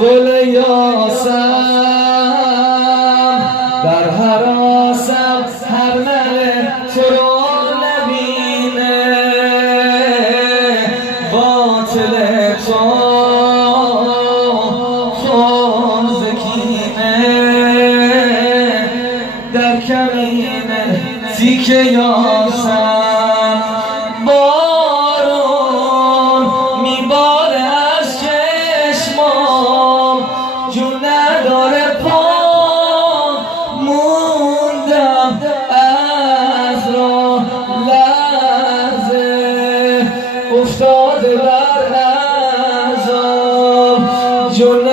گل یاسم در حراسم هر مره تو رو نبینه باطل تو خونزکینه در کمینه تیک یاسم بارون میباره از چشمام جون نداره پا موندم از راه لرزه افتاده بر عذاب جون